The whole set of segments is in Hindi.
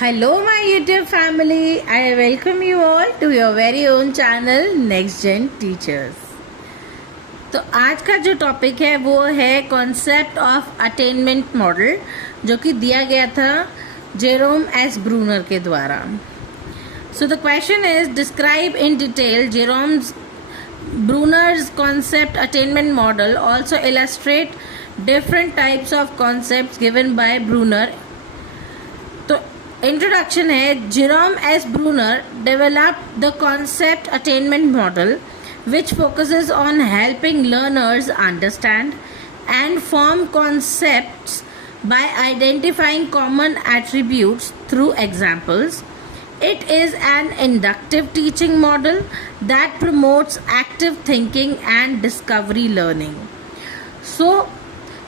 Hello, my YouTube family. I welcome you all to your very own channel Next Gen Teachers. तो आज का जो टॉपिक है वो है कॉन्सेप्ट ऑफ अटेनमेंट मॉडल, जो कि दिया गया था जेरोम एस ब्रूनर के द्वारा. So the question is describe in detail Jerome Bruner's concept attainment model. Also illustrate different types of concepts given by Bruner. तो इंट्रोडक्शन है. Jerome S. Bruner developed the concept attainment model, which focuses on helping learners understand and form concepts by identifying common attributes through examples. It is an inductive teaching model that promotes active thinking and discovery learning. So,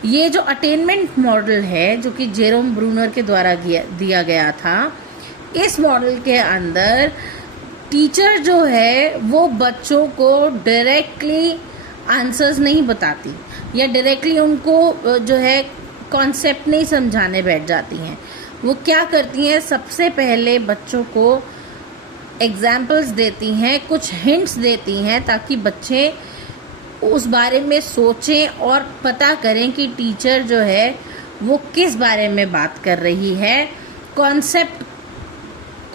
ये जो अटेनमेंट मॉडल है जो कि जेरोम ब्रूनर के द्वारा दिया गया था, इस मॉडल के अंदर टीचर जो है वो बच्चों को डायरेक्टली आंसर्स नहीं बताती या डायरेक्टली उनको जो है कॉन्सेप्ट नहीं समझाने बैठ जाती हैं. वो क्या करती हैं, सबसे पहले बच्चों को एग्जाम्पल्स देती हैं, कुछ हिंट्स देती हैं ताकि बच्चे उस बारे में सोचें और पता करें कि टीचर जो है वो किस बारे में बात कर रही है. कॉन्सेप्ट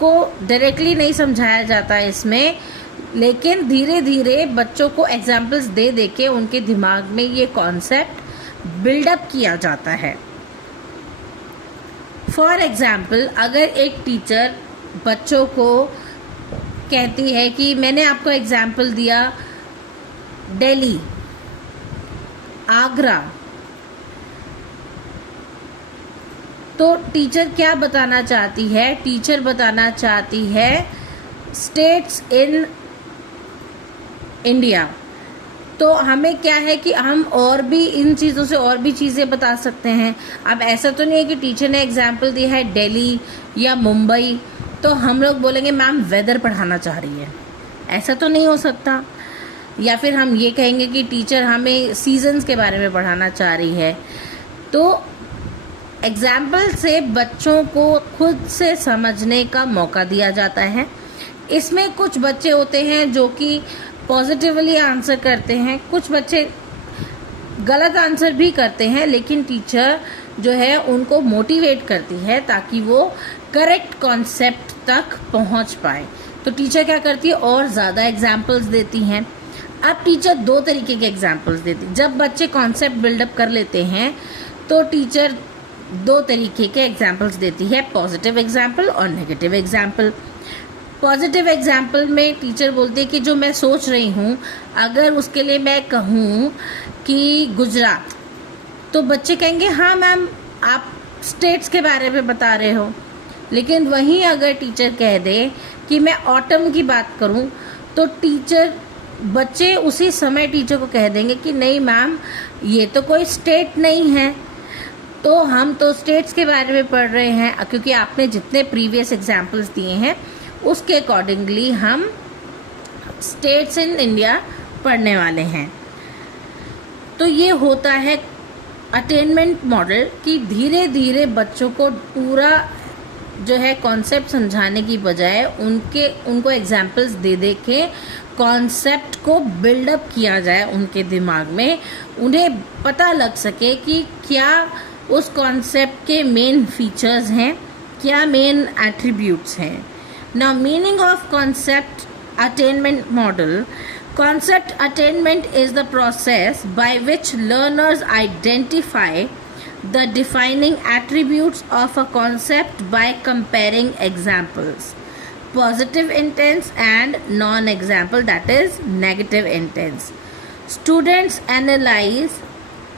को डायरेक्टली नहीं समझाया जाता इसमें, लेकिन धीरे धीरे बच्चों को एग्जाम्पल्स दे दे के उनके दिमाग में ये कॉन्सेप्ट बिल्डअप किया जाता है. फॉर एग्जाम्पल, अगर एक टीचर बच्चों को कहती है कि मैंने आपको एग्जाम्पल दिया दिल्ली, आगरा, तो टीचर क्या बताना चाहती है? टीचर बताना चाहती है स्टेट्स इन इंडिया. तो हमें क्या है कि हम और भी इन चीज़ों से और भी चीज़ें बता सकते हैं. अब ऐसा तो नहीं है कि टीचर ने एग्जाम्पल दी है दिल्ली या मुंबई तो हम लोग बोलेंगे मैम वेदर पढ़ाना चाह रही है. ऐसा तो नहीं हो सकता. या फिर हम ये कहेंगे कि टीचर हमें सीजन्स के बारे में पढ़ाना चाह रही है. तो एग्जाम्पल से बच्चों को खुद से समझने का मौका दिया जाता है. इसमें कुछ बच्चे होते हैं जो कि पॉजिटिवली आंसर करते हैं, कुछ बच्चे गलत आंसर भी करते हैं, लेकिन टीचर जो है उनको मोटिवेट करती है ताकि वो करेक्ट कॉन्सेप्ट तक पहुंच पाए. तो टीचर क्या करती है, और ज़्यादा एग्जाम्पल्स देती हैं. अब टीचर दो तरीके के एग्जाम्पल्स देती है. जब बच्चे कॉन्सेप्ट बिल्डअप कर लेते हैं तो टीचर दो तरीके के एग्जाम्पल्स देती है, पॉजिटिव एग्जाम्पल और नेगेटिव एग्जाम्पल. पॉजिटिव एग्जाम्पल में टीचर बोलती है कि जो मैं सोच रही हूँ, अगर उसके लिए मैं कहूँ कि गुजरात, तो बच्चे कहेंगे हाँ मैम आप स्टेट्स के बारे में बता रहे हो. लेकिन वहीं अगर टीचर कह दे कि मैं ऑटम की बात करूँ, तो बच्चे उसी समय टीचर को कह देंगे कि नहीं मैम ये तो कोई स्टेट नहीं है, तो हम तो स्टेट्स के बारे में पढ़ रहे हैं, क्योंकि आपने जितने प्रीवियस एग्जाम्पल्स दिए हैं उसके अकॉर्डिंगली हम स्टेट्स इन इंडिया पढ़ने वाले हैं. तो ये होता है अटेनमेंट मॉडल कि धीरे धीरे बच्चों को पूरा जो है कॉन्सेप्ट समझाने की बजाय उनको एग्जाम्पल्स दे दे के कॉन्सेप्ट को बिल्डअप किया जाए उनके दिमाग में, उन्हें पता लग सके कि क्या उस कॉन्सेप्ट के मेन फीचर्स हैं, क्या मेन एट्रीब्यूट्स हैं. Now, meaning of concept attainment model. Concept attainment is the process by which learners identify the defining attributes of a concept by comparing examples. Positive intense and non-example, that is negative intense. Students analyze,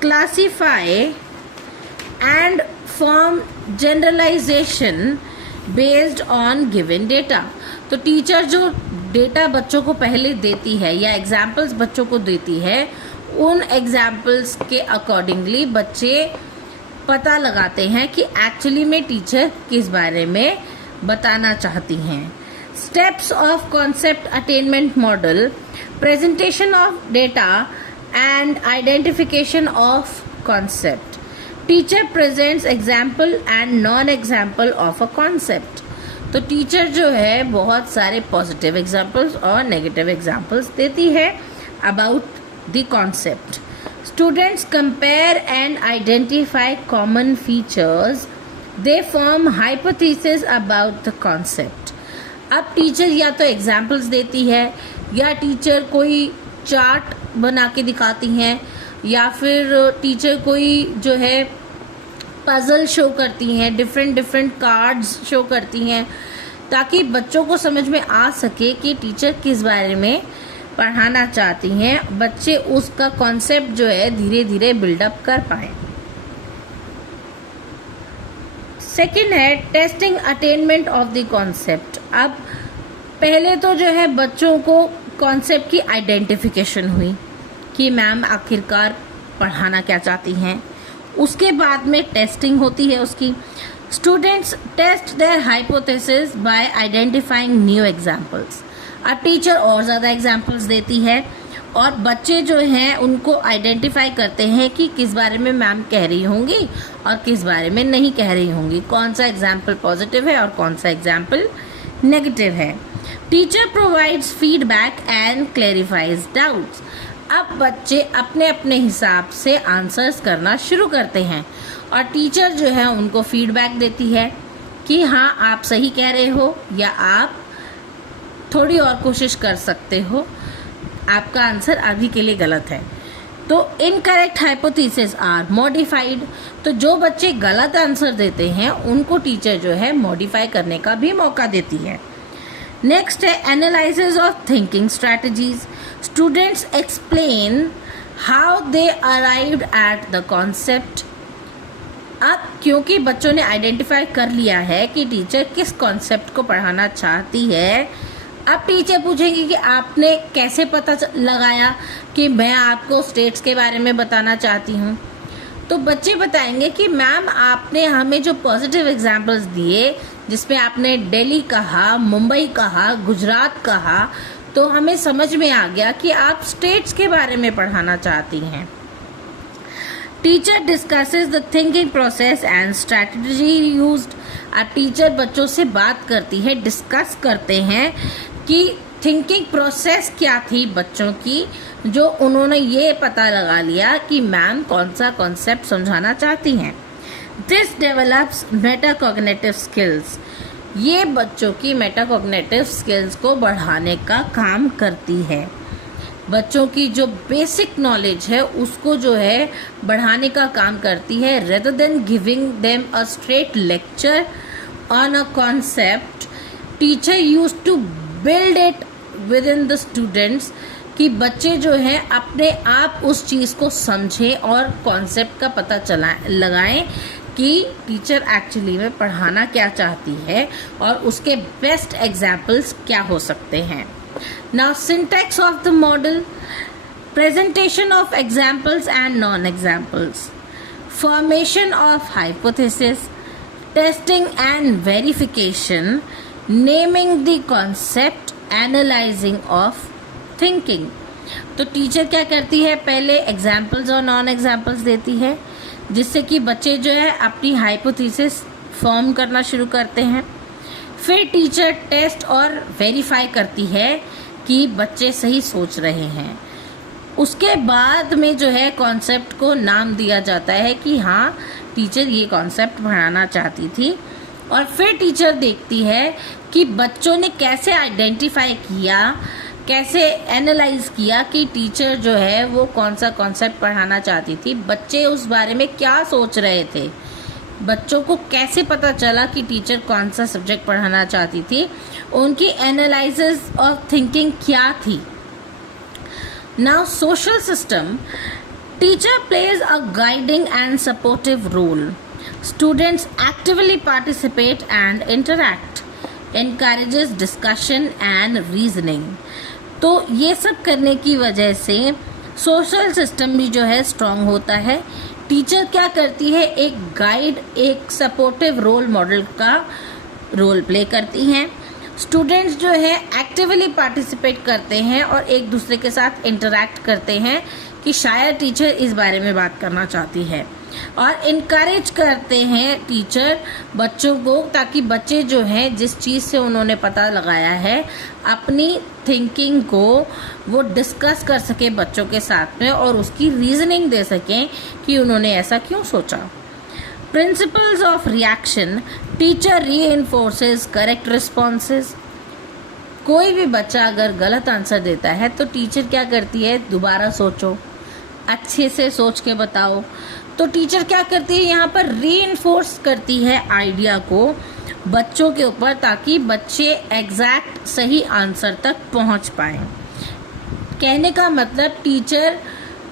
classify and form generalization based on given data. तो टीचर जो डेटा बच्चों को पहले देती है या एग्जाम्पल्स बच्चों को देती है, उन एग्जाम्पल्स के अकॉर्डिंगली बच्चे पता लगाते हैं कि एक्चुअली में टीचर किस बारे में बताना चाहती हैं. Steps of concept attainment model: presentation of data and identification of concept. Teacher presents example and non-example of a concept. तो टीचर जो है बहुत सारे पॉजिटिव एग्जाम्पल्स और नेगेटिव एग्जाम्पल्स देती है about the concept. Students compare and identify common features. They form hypothesis about the concept. अब टीचर या तो एग्जाम्पल्स देती है या टीचर कोई चार्ट बना के दिखाती हैं या फिर टीचर कोई जो है पजल शो करती हैं, डिफरेंट कार्ड्स शो करती हैं, ताकि बच्चों को समझ में आ सके कि टीचर किस बारे में पढ़ाना चाहती हैं. बच्चे उसका कॉन्सेप्ट जो है धीरे धीरे बिल्डअप कर पाए. सेकंड है testing attainment of the concept. अब पहले तो जो है बच्चों को कॉन्सेप्ट की आइडेंटिफिकेशन हुई कि मैम आखिरकार पढ़ाना क्या चाहती हैं. उसके बाद में टेस्टिंग होती है उसकी. Students test their hypothesis by identifying new examples. अब टीचर और ज़्यादा एग्जाम्पल्स देती है और बच्चे जो हैं उनको आइडेंटिफाई करते हैं कि किस बारे में मैम कह रही होंगी और किस बारे में नहीं कह रही होंगी, कौन सा एग्जाम्पल पॉजिटिव है और कौन सा एग्जाम्पल नेगेटिव है. Teacher provides feedback and clarifies doubts. अब बच्चे अपने अपने हिसाब से आंसर्स करना शुरू करते हैं और टीचर जो है उनको फीडबैक देती है कि हाँ आप सही कह रहे हो या आप थोड़ी और कोशिश कर सकते हो, आपका आंसर अभी के लिए गलत है. तो इनकरेक्ट हाइपोथेसिस आर मॉडिफाइड. तो जो बच्चे गलत आंसर देते हैं उनको टीचर जो है मॉडिफाई करने का भी मौका देती है. नेक्स्ट है analysis of thinking strategies. Students explain how they arrived at the concept. अब क्योंकि बच्चों ने आइडेंटिफाई कर लिया है कि टीचर किस कॉन्सेप्ट को पढ़ाना चाहती है, अब टीचर पूछेंगी कि आपने कैसे पता लगाया कि मैं आपको स्टेट्स के बारे में बताना चाहती हूँ. तो बच्चे बताएंगे कि मैम आपने हमें जो पॉजिटिव एग्जाम्पल्स दिए जिसमें आपने दिल्ली कहा, मुंबई कहा, गुजरात कहा, तो हमें समझ में आ गया कि आप स्टेट्स के बारे में पढ़ाना चाहती हैं. Teacher discusses the thinking process and strategy used. अब टीचर बच्चों से बात करती है, डिस्कस करते हैं कि थिंकिंग प्रोसेस क्या थी बच्चों की, जो उन्होंने ये पता लगा लिया कि मैम कौन सा कॉन्सेप्ट समझाना चाहती हैं. This develops metacognitive skills. ये बच्चों की मेटाकॉग्निटिव स्किल्स को बढ़ाने का काम करती है. बच्चों की जो बेसिक नॉलेज है उसको जो है बढ़ाने का काम करती है. Rather than giving them a straight lecture on a concept, teacher use to build it within the students. कि बच्चे जो हैं अपने आप उस चीज़ को समझें और कॉन्सेप्ट का पता लगाएं कि टीचर एक्चुअली में पढ़ाना क्या चाहती है और उसके बेस्ट एग्जाम्पल्स क्या हो सकते हैं. Now syntax of the model, presentation of examples and non-examples, formation of hypothesis, testing and verification, naming the concept, analyzing of thinking. तो टीचर क्या करती है, पहले एग्जाम्पल्स और नॉन एग्जाम्पल्स देती है जिससे कि बच्चे जो है अपनी हाइपोथेसिस फॉर्म करना शुरू करते हैं. फिर टीचर टेस्ट और वेरीफाई करती है कि बच्चे सही सोच रहे हैं. उसके बाद में जो है कॉन्सेप्ट को नाम दिया जाता है कि हाँ टीचर ये कॉन्सेप्ट पढ़ाना चाहती थी. और फिर टीचर देखती है कि बच्चों ने कैसे आइडेंटिफाई किया, कैसे एनालाइज किया कि टीचर जो है वो कौन सा कॉन्सेप्ट पढ़ाना चाहती थी, बच्चे उस बारे में क्या सोच रहे थे, बच्चों को कैसे पता चला कि टीचर कौन सा सब्जेक्ट पढ़ाना चाहती थी, उनकी एनालिसिस ऑफ थिंकिंग क्या थी. Now social system. Teacher plays a guiding and supportive role. Students actively participate and interact, encourages discussion and reasoning. तो ये सब करने की वजह से सोशल सिस्टम भी जो है स्ट्रांग होता है. टीचर क्या करती है, एक गाइड, एक सपोर्टिव रोल मॉडल का रोल प्ले करती हैं. स्टूडेंट्स जो है एक्टिवली पार्टिसिपेट करते हैं और एक दूसरे के साथ इंटरैक्ट करते हैं कि शायद टीचर इस बारे में बात करना चाहती है. और इनकरेज करते हैं टीचर बच्चों को, ताकि बच्चे जो हैं जिस चीज़ से उन्होंने पता लगाया है अपनी थिंकिंग को वो डिस्कस कर सके बच्चों के साथ में और उसकी रीजनिंग दे सकें कि उन्होंने ऐसा क्यों सोचा। Principles of reaction, teacher reinforces correct responses. कोई भी बच्चा अगर गलत आंसर देता है तो टीचर क्या करती है, दोबारा सोचो, अच्छे से सोच के बताओ। तो टीचर क्या करती है, यहाँ पर रीइंफोर्स करती है आइडिया को बच्चों के ऊपर, ताकि बच्चे एग्जैक्ट सही आंसर तक पहुँच पाए। कहने का मतलब टीचर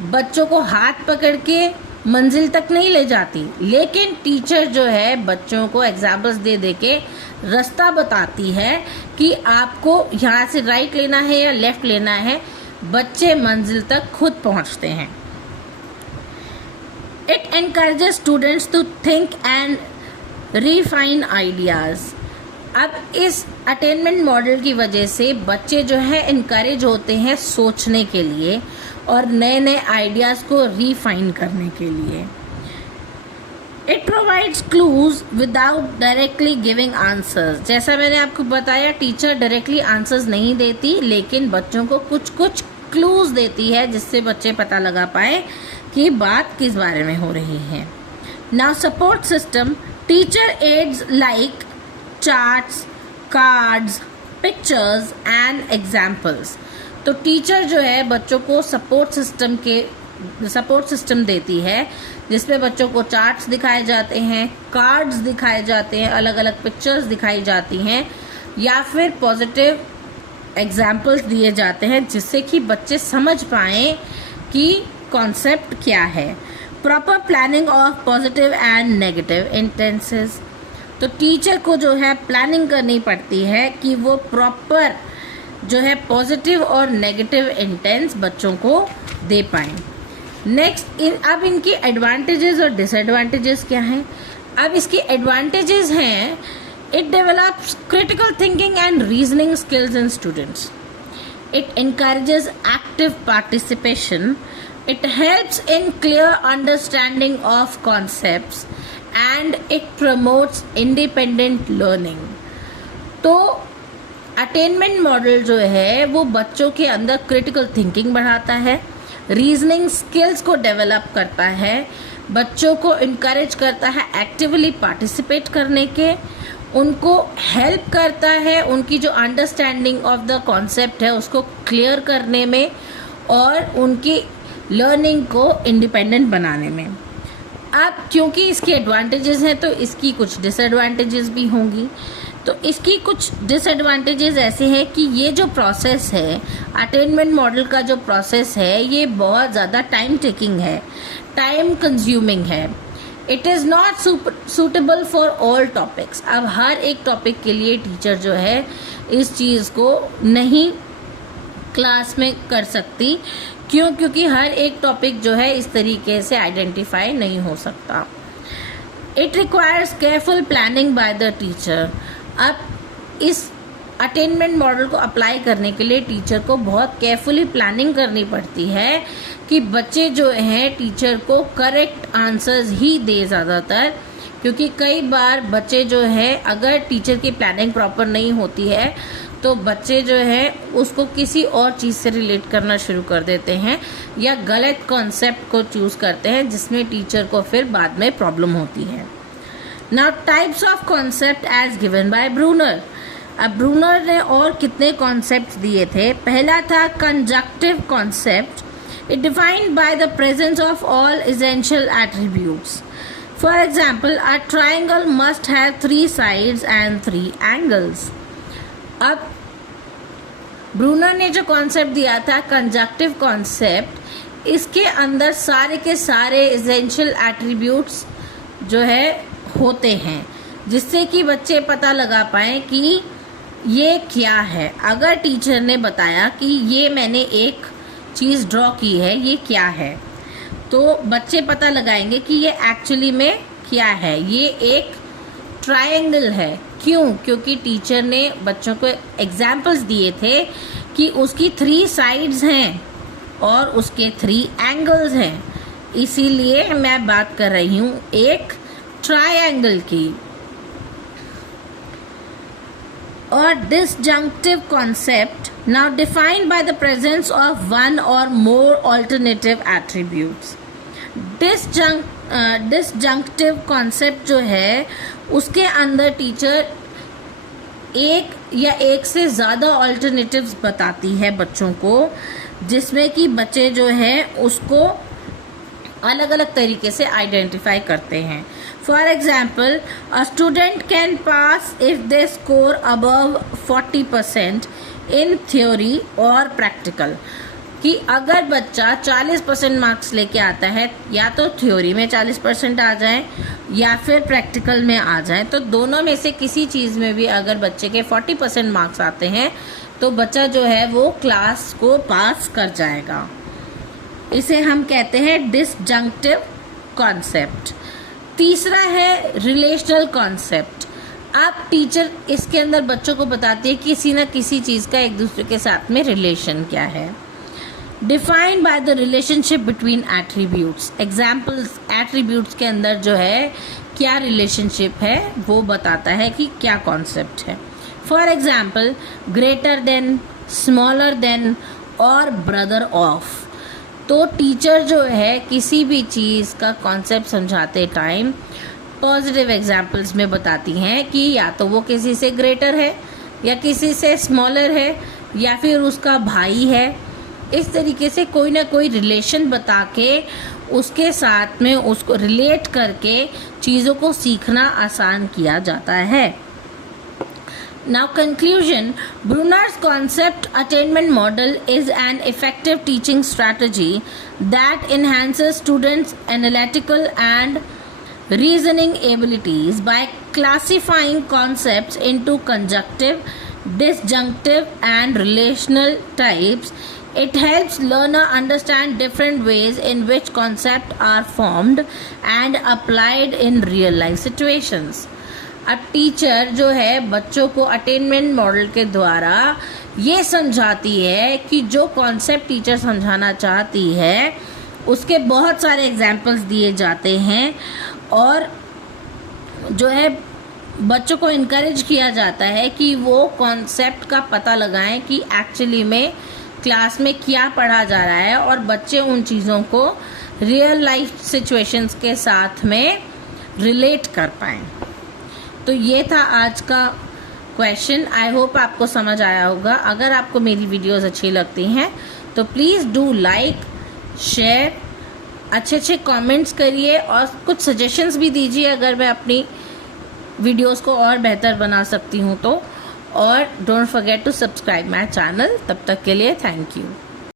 बच्चों को हाथ पकड़ के मंजिल तक नहीं ले जाती, लेकिन टीचर जो है बच्चों को एग्जाम्पल्स दे दे के रास्ता बताती है कि आपको यहाँ से राइट लेना है या लेफ्ट लेना है। बच्चे मंजिल तक खुद पहुँचते हैं। It encourages students to think and refine ideas. अब इस अटेनमेंट मॉडल की वजह से बच्चे जो है इनकरेज होते हैं सोचने के लिए और नए नए आइडियाज़ को रिफाइन करने के लिए। It provides clues without directly giving answers. जैसा मैंने आपको बताया, टीचर डायरेक्टली आंसर्स नहीं देती, लेकिन बच्चों को कुछ कुछ क्लूज देती है जिससे बच्चे पता लगा पाए कि बात किस बारे में हो रही है। Now support system, teacher aids like charts, cards, pictures and examples. तो टीचर जो है बच्चों को सपोर्ट सिस्टम देती है, जिसमें बच्चों को चार्ट्स दिखाए जाते हैं, कार्ड्स दिखाए जाते हैं, अलग अलग पिक्चर्स दिखाई जाती हैं, या फिर पॉजिटिव एग्जाम्पल्स दिए जाते हैं, जिससे कि बच्चे समझ पाएँ कि कॉन्सेप्ट क्या है। Proper planning of positive and negative instances. तो टीचर को जो है प्लानिंग करनी पड़ती है कि वो प्रॉपर जो है पॉजिटिव और नेगेटिव इंटेंस बच्चों को दे पाएँ। नेक्स्ट, अब इनकी एडवांटेजेस और डिसएडवांटेजेस क्या हैं। अब इसकी एडवांटेजेस हैं, it develops critical thinking and reasoning skills in students. It encourages active participation. It helps in clear understanding of concepts and it promotes independent learning. तो अटेनमेंट मॉडल जो है वो बच्चों के अंदर क्रिटिकल थिंकिंग बढ़ाता है, रीजनिंग स्किल्स को डेवलप करता है, बच्चों को इनकरेज करता है एक्टिवली पार्टिसिपेट करने के, उनको हेल्प करता है उनकी जो अंडरस्टैंडिंग ऑफ द कॉन्सेप्ट है उसको क्लियर करने में और उनकी लर्निंग को इंडिपेंडेंट बनाने में। अब क्योंकि इसके एडवांटेजेस हैं तो इसकी कुछ डिसएडवांटेजेस भी होंगी। तो इसकी कुछ डिसएडवांटेजेस ऐसे हैं कि ये जो प्रोसेस है, अटेनमेंट मॉडल का जो प्रोसेस है, ये बहुत ज़्यादा टाइम टेकिंग है, टाइम कंज्यूमिंग है। It is not suitable for all topics. अब हर एक टॉपिक के लिए टीचर जो है इस चीज़ को नहीं क्लास में कर सकती, क्योंकि हर एक टॉपिक जो है इस तरीके से आइडेंटिफाई नहीं हो सकता। It requires careful planning by the teacher. अब इस अटेनमेंट मॉडल को अप्लाई करने के लिए टीचर को बहुत केयरफुली प्लानिंग करनी पड़ती है कि बच्चे जो हैं टीचर को करेक्ट आंसर्स ही दे ज़्यादातर, क्योंकि कई बार बच्चे जो है अगर टीचर की प्लानिंग प्रॉपर नहीं होती है तो बच्चे जो है उसको किसी और चीज़ से रिलेट करना शुरू कर देते हैं या गलत कॉन्सेप्ट को चूज़ करते हैं, जिसमें टीचर को फिर बाद में प्रॉब्लम होती है। Now types of concept as given by Bruner. अब ब्रूनर ने और कितने कॉन्सेप्ट दिए थे। पहला था conjunctive concept. It defined by the presence of all essential attributes. For example, a triangle must have 3 sides and 3 angles। अब ब्रूनर ने जो कॉन्सेप्ट दिया था कंजक्टिव कॉन्सेप्ट, इसके अंदर सारे के सारे एसेंशियल एट्रीब्यूट्स जो है होते हैं, जिससे कि बच्चे पता लगा पाएँ कि ये क्या है। अगर टीचर ने बताया कि ये मैंने एक चीज़ ड्रॉ की है, ये क्या है, तो बच्चे पता लगाएंगे कि ये एक्चुअली में क्या है। ये एक ट्रायंगल है। क्यों? क्योंकि टीचर ने बच्चों को एग्जाम्पल्स दिए थे कि उसकी 3 sides हैं और उसके 3 angles हैं, इसीलिए मैं बात कर रही हूँ एक ट्रायंगल की। और disjunctive concept now defined by the presence of one or more alternative attributes। disjunctive concept जो है उसके अंदर टीचर एक या एक से ज़्यादा alternatives बताती है बच्चों को, जिसमें कि बच्चे जो है उसको अलग अलग तरीके से आइडेंटिफाई करते हैं। For example, a student can pass if they score above 40% in theory और प्रैक्टिकल, कि अगर बच्चा 40% मार्क्स लेके आता है, या तो थ्योरी में 40% आ जाए या फिर प्रैक्टिकल में आ जाए, तो दोनों में से किसी चीज़ में भी अगर बच्चे के 40% मार्क्स आते हैं तो बच्चा जो है वो क्लास को पास कर जाएगा। इसे हम कहते हैं डिसजंक्टिव कॉन्सेप्ट। तीसरा है रिलेशनल कॉन्सेप्ट। अब टीचर इसके अंदर बच्चों को बताती है किसी न किसी चीज़ का एक दूसरे के साथ में रिलेशन क्या है। Defined by the relationship between attributes. Examples attributes के अंदर जो है क्या रिलेशनशिप है वो बताता है कि क्या कॉन्सेप्ट है। For example, greater than, smaller than और ब्रदर ऑफ। तो टीचर जो है किसी भी चीज़ का कॉन्सेप्ट समझाते टाइम पॉजिटिव एग्जाम्पल्स में बताती हैं कि या तो वो किसी से ग्रेटर है, या किसी से स्मॉलर है, या फिर उसका भाई है। इस तरीके से कोई ना कोई रिलेशन बता के उसके साथ में उसको रिलेट करके चीज़ों को सीखना आसान किया जाता है। Now conclusion, Brunner's concept attainment model is an effective teaching strategy that enhances students' analytical and reasoning abilities by classifying concepts into conjunctive, disjunctive and relational types. It helps learner understand different ways in which concepts are formed and applied in real life situations. अब टीचर जो है बच्चों को अटेनमेंट मॉडल के द्वारा ये समझाती है कि जो कॉन्सेप्ट टीचर समझाना चाहती है उसके बहुत सारे एग्जाम्पल्स दिए जाते हैं, और जो है बच्चों को इनकरेज किया जाता है कि वो कॉन्सेप्ट का पता लगाएं कि एक्चुअली में क्लास में क्या पढ़ा जा रहा है, और बच्चे उन चीज़ों को रियल लाइफ सिचुएशंस के साथ में रिलेट कर पाएं। तो ये था आज का क्वेश्चन। आई होप आपको समझ आया होगा। अगर आपको मेरी वीडियोस अच्छी लगती हैं तो प्लीज़ डू लाइक, शेयर, अच्छे कमेंट्स करिए और कुछ सजेशंस भी दीजिए अगर मैं अपनी वीडियोस को और बेहतर बना सकती हूँ तो। और don't forget to subscribe my channel. तब तक के लिए थैंक यू।